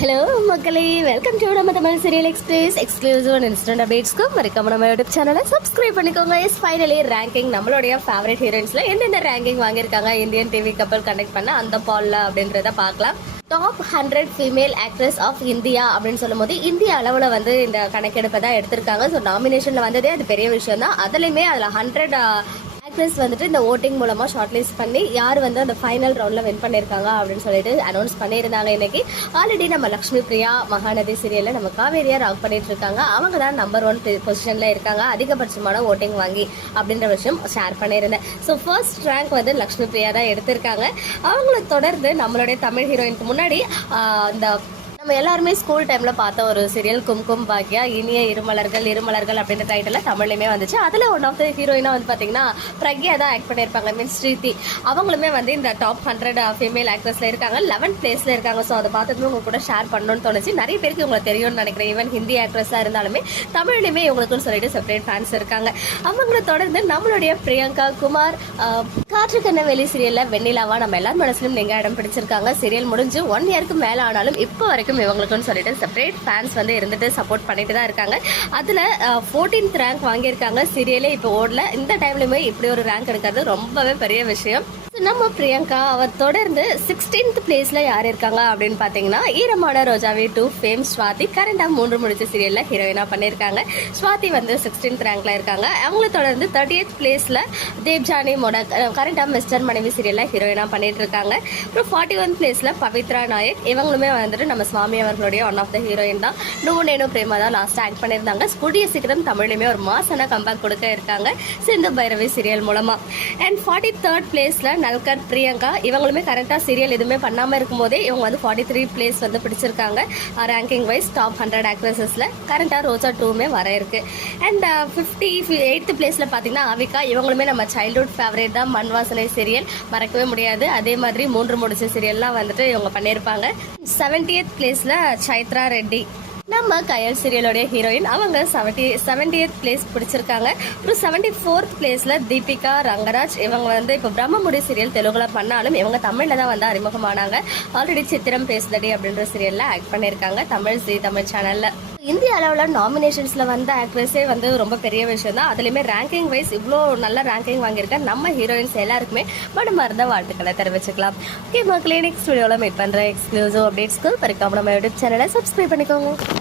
Hello மக்களே, welcome to நம்ம Tamil serial express exclusive and instant அப்டேட்ஸ்க்கும் மறக்காம நம்ம யூடியூப் சேனலை சப்ஸ்கிரைப் பண்ணிக்கோங்க. எஸ் ஃபைனலி ரேங்கிங் நம்மளுடைய ஃபேவரட் ஹீரோயின்ஸ்ல எந்தெந்த ரேங்கிங் வாங்கியிருக்காங்க இந்தியன் டிவி கப்பல் கண்டக்ட் பண்ண அந்த பால்ல அப்படின்றத பார்க்கலாம். Top 100 female actress of India அப்படின்னு சொல்லும் போது இந்திய அளவில் வந்து இந்த கணக்கெடுப்பை தான் எடுத்திருக்காங்க. ஸோ நாமினேஷனில் வந்ததே அது பெரிய விஷயம் தான். அதுலேயுமே அதில் 100 ஆக்ட்ரஸ் வந்துட்டு இந்த ஓட்டிங் மூலமாக ஷார்ட் லிஸ்ட் பண்ணி யார் வந்து அந்த ஃபைனல் ரவுண்டில் வின் பண்ணியிருக்காங்க அப்படின்னு சொல்லிட்டு அனௌன்ஸ் பண்ணியிருந்தாங்க. இன்னைக்கு ஆல்ரெடி நம்ம லக்ஷ்மி பிரியா மகாநதி சீரியலில் நம்ம காவேரியா ராக் பண்ணிட்டு இருக்காங்க. அவங்க தான் நம்பர் 1 பொசிஷனில் இருக்காங்க அதிகபட்சமான ஓட்டிங் வாங்கி அப்படின்ற விஷயம் ஷேர் பண்ணியிருந்தேன். ஸோ ஃபர்ஸ்ட் ரேங்க் வந்து லக்ஷ்மி பிரியா தான் எடுத்திருக்காங்க. அவங்கள தொடர்ந்து நம்மளுடைய தமிழ் ஹீரோயினுக்கு முன்னாடி இந்த நம்ம எல்லாருமே ஸ்கூல் டைம்ல பார்த்த ஒரு சீரியல் கும்கும் பாக்யா இனிய இருமலர்கள் அப்படின்ற டைட்டில் தமிழ்லையுமே வந்துச்சு. அதில் ஒன் ஆஃப் த ஹீரோயினா வந்து பார்த்தீங்கன்னா பிரக்யா தான் ஆக்ட் பண்ணியிருப்பாங்க. மீன்ஸ் ஸ்ரீதி அவங்களுமே வந்து இந்த டாப் 100 ஃபீமேல் ஆக்ட்ரஸ்ல இருக்காங்க. 11th பிளேஸ்ல இருக்காங்க. ஸோ அதை பார்த்துட்டு உங்க கூட ஷேர் பண்ணணும்னு தோணுச்சு. நிறைய பேருக்கு உங்களுக்கு தெரியும்னு நினைக்கிறேன். ஈவன் ஹிந்தி ஆக்ட்ரஸாக இருந்தாலுமே தமிழ்லையுமே இவங்களுக்குன்னு சொல்லிட்டு செப்பரேட் ஃபேன்ஸ் இருக்காங்க. அவங்களை தொடர்ந்து நம்மளுடைய பிரியங்கா குமார் காற்று கண்ணவெளி சீரியல்ல வெண்ணிலாவா நம்ம எல்லாரும் மனசுலும் நீங்க இடம் பிடிச்சிருக்காங்க. சீரியல் முடிஞ்சு 1 இயருக்கு மேல ஆனாலும் இப்போ வரைக்கும் இவங்களுக்குன்னு சொல்லிட்டு செப்பரேட் ஃபேன்ஸ் வந்து இருந்துட்டு சப்போர்ட் பண்ணிட்டு தான் இருக்காங்க. அதுல 14th ரேங்க் வாங்கியிருக்காங்க. சீரியலே இப்போ ஓடல. இந்த டைம்லயுமே இப்படி ஒரு ரேங்க் எடுக்கிறது ரொம்பவே பெரிய விஷயம். நம்ம பிரியங்கா அவர் தொடர்ந்து 16th பிளேஸ்ல யார் இருக்காங்க அப்படின்னு பாத்தீங்கன்னா ஈரமான ரோஜாவே 2 ஃபேம் ஸ்வாதி கரண்டா 3 முடிச்ச சீரியல்ல ஹீரோயினா பண்ணிருக்காங்க. ஸ்வாதி வந்து 16th ரேங்க்ல இருக்காங்க. அவங்களை தொடர்ந்து 30th பிளேஸ்ல தேவ்ஜானி மோடக் கரண்டா மிஸ்டர் மனைவி சீரியல்ல ஹீரோயினா பண்ணிட்டு இருக்காங்க. அப்புறம் 41th பிளேஸ்ல பவித்ரா நாயக் இவங்களுமே வந்துட்டு நம்ம சுவாமி அவர்களுடைய ஒன் ஆஃப் த ஹீரோயின் தான். நூனேனு பிரேமா தான் லாஸ்ட் ஆக்ட் பண்ணியிருந்தாங்க. கூடிய சீக்கிரம் தமிழ்லையுமே ஒரு மாசான கம்பேக் கொடுக்க இருக்காங்க சிந்து பைரவி சீரியல் மூலமா. அண்ட் 43rd பிளேஸ்ல நல்கர் பிரியங்கா இவங்களுமே கரெக்டாக சீரியல் எதுவுமே பண்ணாமல் இருக்கும்போதே இவங்க வந்து 43 பிளேஸ் வந்து பிடிச்சிருக்காங்க ரேங்கிங் வைஸ் டாப் 100 ஆக்ட்ரஸஸில். கரெக்டாக ரோஜா 2மே வர இருக்கு. அண்ட் 58th பிளேஸில் பார்த்தீங்கன்னா ஆவிகா இவங்களுமே நம்ம சைல்ட்ஹுட் ஃபேவரேட் தான். மண் வாசனை சீரியல் மறக்கவே முடியாது. அதே மாதிரி 3 முடிச்ச சீரியல்லாம் வந்துட்டு இவங்க பண்ணியிருப்பாங்க. 70th பிளேஸில் சைத்ரா ரெட்டி நம்ம கயல் சீரியலோடைய ஹீரோயின் அவங்க 70th பிளேஸ் பிடிச்சிருக்காங்க. அப்புறம் 74th பிளேஸ்ல தீபிகா ரங்கராஜ் இவங்க வந்து இப்போ பிரம்மமுடி சீரியல் தெலுங்குல பண்ணாலும் இவங்க தமிழ்ல தான் வந்து அறிமுகமானாங்க. ஆல்ரெடி சித்திரம் பேசுதடி அப்படின்ற சீரியல்ல ஆக்ட் பண்ணியிருக்காங்க தமிழ் தமிழ் சேனல்ல. இந்திய அளவில் நாமினேஷன்ஸ்ல வந்த ஆக்ட்ரஸே வந்து ரொம்ப பெரிய விஷயம் தான். அதுலயுமே ரேங்கிங் வைஸ் இவ்வளோ நல்ல ரேங்கிங் வாங்கியிருக்க நம்ம ஹீரோயின்ஸ் எல்லாருக்குமே மனமார்ந்த வாழ்த்துக்களை தெரிவிச்சுக்கலாம். ஓகே மக்களே, நெக்ஸ்ட் வீடியோவில் மீட் பண்ற எக்ஸ்க்ளூசிவ் அப்டேட்ஸ்க்கு மறக்காம நம்ம யூடியூப் சேனலை சப்ஸ்கிரைப் பண்ணிக்கோங்க.